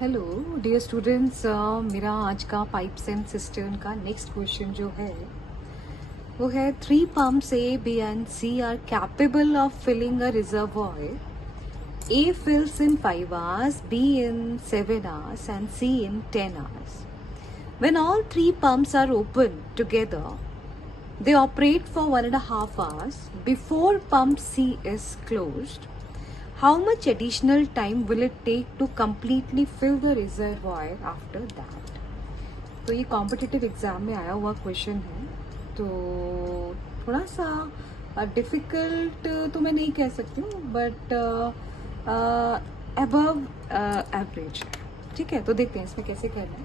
Hello dear students, मेरा आज का पाइप्स एंड सिस्टर्न का नेक्स्ट क्वेश्चन जो है वो है 3 pumps A, B and C are capable of filling a reservoir. A fills in 5 hours, B in 7 hours and C in 10 hours. When all 3 pumps are open together, they operate for 1.5 hours before pump C is closed. How much additional time will it take to completely fill the reservoir after that? तो ये competitive exam में आया हुआ question है, तो थोड़ा सा difficult तो मैं नहीं कह सकती हूँ, बट अबव एवरेज है। ठीक है, तो देखते हैं इसमें कैसे करना है,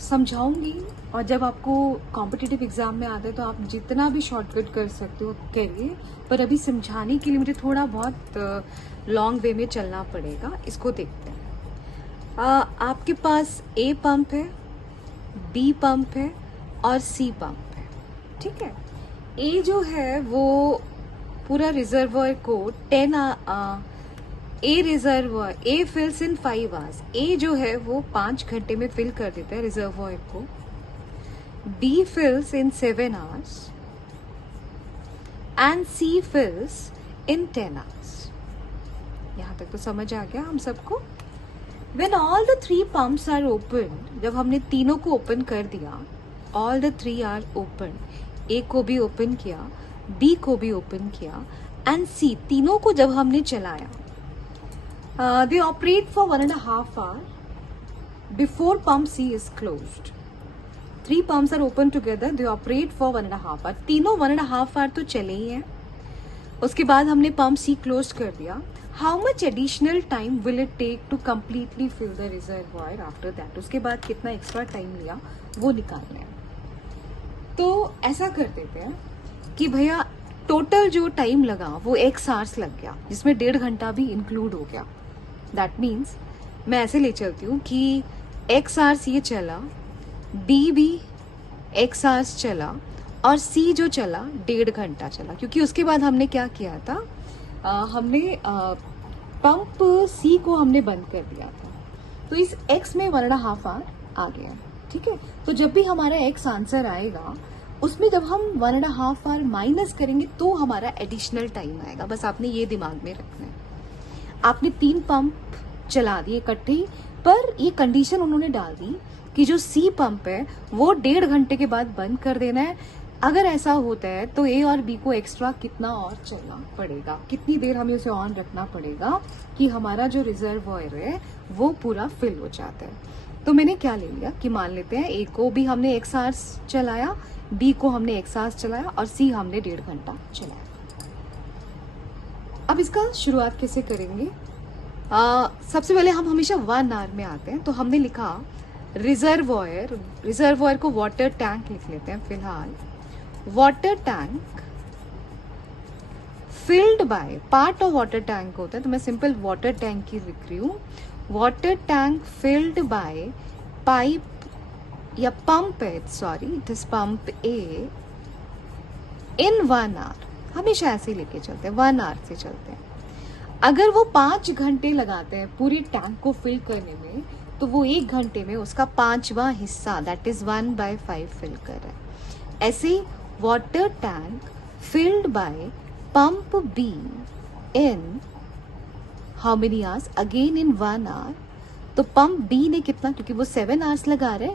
समझाऊंगी। और जब आपको कॉम्पिटिटिव एग्जाम में आता है तो आप जितना भी शॉर्टकट कर सकते हो करिए, पर अभी समझाने के लिए मुझे थोड़ा बहुत लॉन्ग वे में चलना पड़ेगा। इसको देखते हैं। आपके पास ए पंप है, बी पंप है और सी पंप है। ठीक है, ए जो है वो पूरा रिजर्वॉयर को 10 ए रिजर्वॉयर ए फिल्स इन 5 hours। ए जो है वो 5 घंटे में फिल कर देता है रिजर्वॉयर को। B fills in 7 hours and C fills in 10 hours। यहां तक तो समझ आ गया हम सबको। When all the 3 pumps are open, जब हमने तीनों को ओपन कर दिया, all the 3 are open, ए को भी ओपन किया, बी को भी ओपन किया एंड सी, तीनों को जब हमने चलाया, they operate for 1.5 hour before pump C is closed. 3 pumps are open together, they operate for 1.5 hour. तीनों 1.5 hour तो चले ही हैं। उसके बाद हमने पंप C क्लोज कर दिया। How much additional time will it take to completely fill the reservoir after that? उसके बाद कितना एक्स्ट्रा टाइम लिया वो निकालना है। तो ऐसा कर देते हैं कि भैया टोटल जो टाइम लगा वो x hours लग गया, जिसमें 1.5 घंटा भी इंक्लूड हो गया। दैट मीन्स मैं ऐसे ले चलती हूँ कि x hours ये चला, B भी x hours चला और C जो चला 1.5 घंटा चला, क्योंकि उसके बाद हमने क्या किया था, हमने पंप C को हमने बंद कर दिया था। तो इस x में 1.5 hour आ गया। ठीक है, तो जब भी हमारा x आंसर आएगा उसमें जब हम 1.5 hour माइनस करेंगे तो हमारा एडिशनल टाइम आएगा। बस आपने ये दिमाग में रखना है। आपने 3 पंप चला दिए इकट्ठे, पर ये कंडीशन उन्होंने डाल दी कि जो सी पंप है वो 1.5 घंटे के बाद बंद कर देना है। अगर ऐसा होता है तो ए और बी को एक्स्ट्रा कितना और चलना पड़ेगा, कितनी देर हमें उसे ऑन रखना पड़ेगा कि हमारा जो रिजर्वॉयर है वो पूरा फिल हो जाता है। तो मैंने क्या ले लिया कि मान लेते हैं ए को भी हमने x hours चलाया, बी को हमने x hours चलाया और सी हमने 1.5 घंटा चलाया। अब इसका शुरुआत कैसे करेंगे? सबसे पहले हम हमेशा 1 hour में आते हैं, तो हमने लिखा रिजर्वॉयर को वाटर टैंक लिख लेते हैं फिलहाल। Water tank filled bye, part of water tank होता है तो मैं सिंपल वाटर टैंक ही लिख रही हूँ। Water tank filled bye pipe या पंप है, sorry it is pump A in 1 hour। हमेशा ऐसे लेके चलते हैं, 1 hour से चलते हैं। अगर वो 5 घंटे लगाते हैं पूरी टैंक को फिल करने में, तो वो 1 घंटे में उसका 5वां हिस्सा दैट इज 1/5 फिल कर रहा है। ऐसे water tank filled by pump be in how many hours, again in 1 hour। तो पंप बी ने कितना, क्योंकि वो 7 hours लगा रहे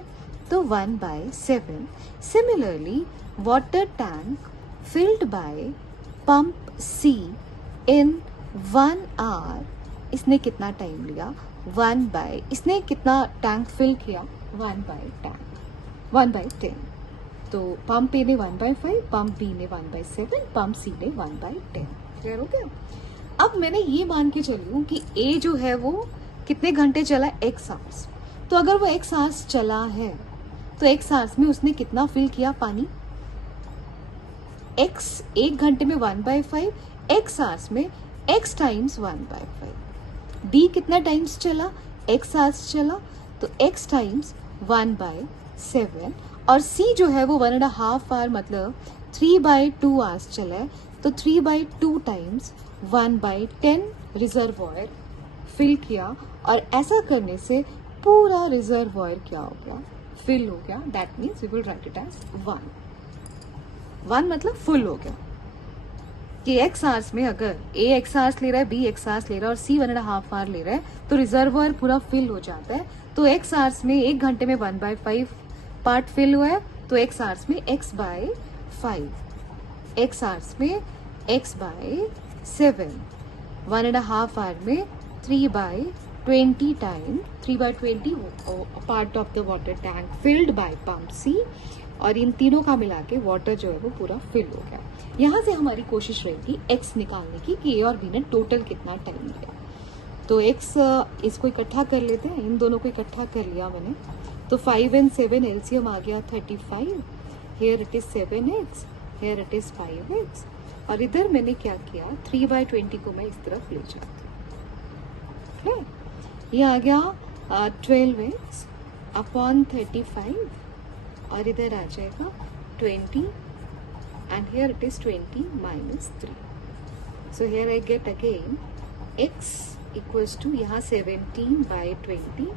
तो 1/7। Similarly water tank filled by pump C in 1 hour, इसने कितना टाइम लिया, इसने कितना टैंक फिल किया, 1/10। तो पंप ए ने 1/5, पंप बी ने 1/7, पंप सी ने 1/10। क्लियर हो गया? अब मैंने ये मान के चली हूँ कि ए जो है वो कितने घंटे चला, x hours। तो अगर वो x hours चला है तो x hours में उसने कितना फिल किया पानी, x 1 घंटे में 1/5, x hours में x टाइम्स 1/5। b कितना टाइम्स चला, x hours चला तो x टाइम्स 1/7। और c जो है वो 1.5 hour मतलब 3/2 hours चला है, तो 3/2 टाइम्स 1/10 रिजर्वॉयर फिल किया और ऐसा करने से पूरा रिजर्वॉयर क्या हो गया, फिल हो गया. That means we will write it as 1 मतलब फुल हो गया. कि एक्स आवर्स में अगर ए एक्स आवर्स ले रहा है, बी एक्स आवर्स ले रहा है और सी 1.5 आवर ले रहा है, तो रिजर्वॉयर पूरा फिल हो जाता है. तो एक्स आवर्स में 1 घंटे में 1/5 पार्ट फिल हुआ है, तो एक्स आवर्स में x/5, एक्स आवर्स में x/7, 1.5 आवर में 3/20 time 3/20 part of the water tank filled by pump C. और इन तीनों का मिला के वाटर जो है वो पूरा फिल हो गया. यहाँ से हमारी कोशिश रहेगी x निकालने की कि ए और बी ने टोटल कितना टाइम लिया. तो x इसको इकट्ठा कर लेते हैं, इन दोनों को इकट्ठा कर लिया मैंने. तो 5 and 7 एलसीएम आ गया 35. Here it is 7x, here it is 5x. और इधर मैंने क्या किया, 3/20 को मैं इस तरफ ले जाती हूँ. ये आ गया 12x अपॉन 35 और इधर आ जाएगा 20 and here it is 20 minus 3. So here I get again x equals to यहाँ 17/20.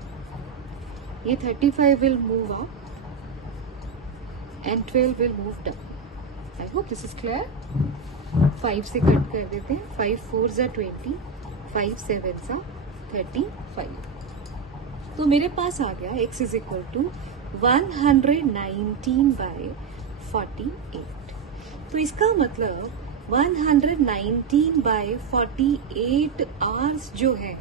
ये 35 will move up and 12 will move down. I hope this is clear. 5 से कट कर देते हैं. 5 4s are 20, 5 7s are 35. तो मेरे पास आ गया x is equal to 119/48. तो इसका मतलब 119/48 आवर्स जो है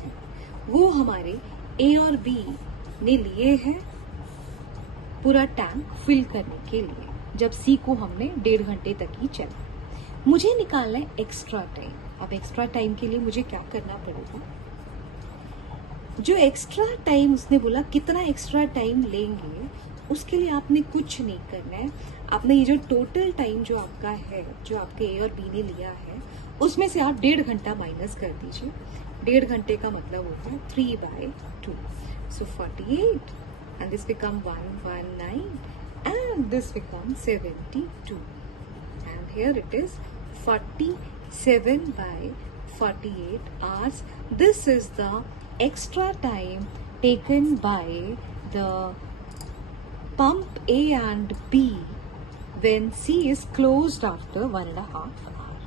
वो हमारे ए और बी ने लिए हैं पूरा टैंक फिल करने के लिए, जब सी को हमने 1.5 घंटे तक ही चला. मुझे निकालना है एक्स्ट्रा टाइम. अब एक्स्ट्रा टाइम के लिए मुझे क्या करना पड़ेगा, जो एक्स्ट्रा टाइम उसने बोला कितना एक्स्ट्रा टाइम लेंगे, उसके लिए आपने कुछ नहीं करना है. आपने ये जो टोटल टाइम जो आपका है, जो आपके ए और बी ने लिया है, उसमें से आप 1.5 घंटा माइनस कर दीजिए. 1.5 घंटे का मतलब होता है 3/2. सो 48 and this become 119 and this becomes 72 and here it is 47/48 hours. This is the extra time taken by the pump A and B when C is closed after 1.5 hour.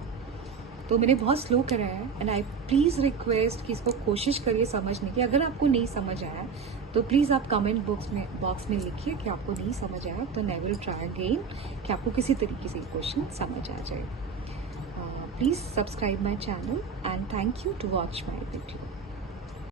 तो मैंने बहुत स्लो करा है एंड आई प्लीज रिक्वेस्ट कि इसको कोशिश करिए समझने की. अगर आपको नहीं समझ आया तो प्लीज आप कमेंट बॉक्स में लिखिए कि आपको नहीं समझ आया, तो आई विल ट्राई अगेन कि आपको किसी तरीके से क्वेश्चन समझ आ जाए. Please subscribe my channel and thank you to watch my video.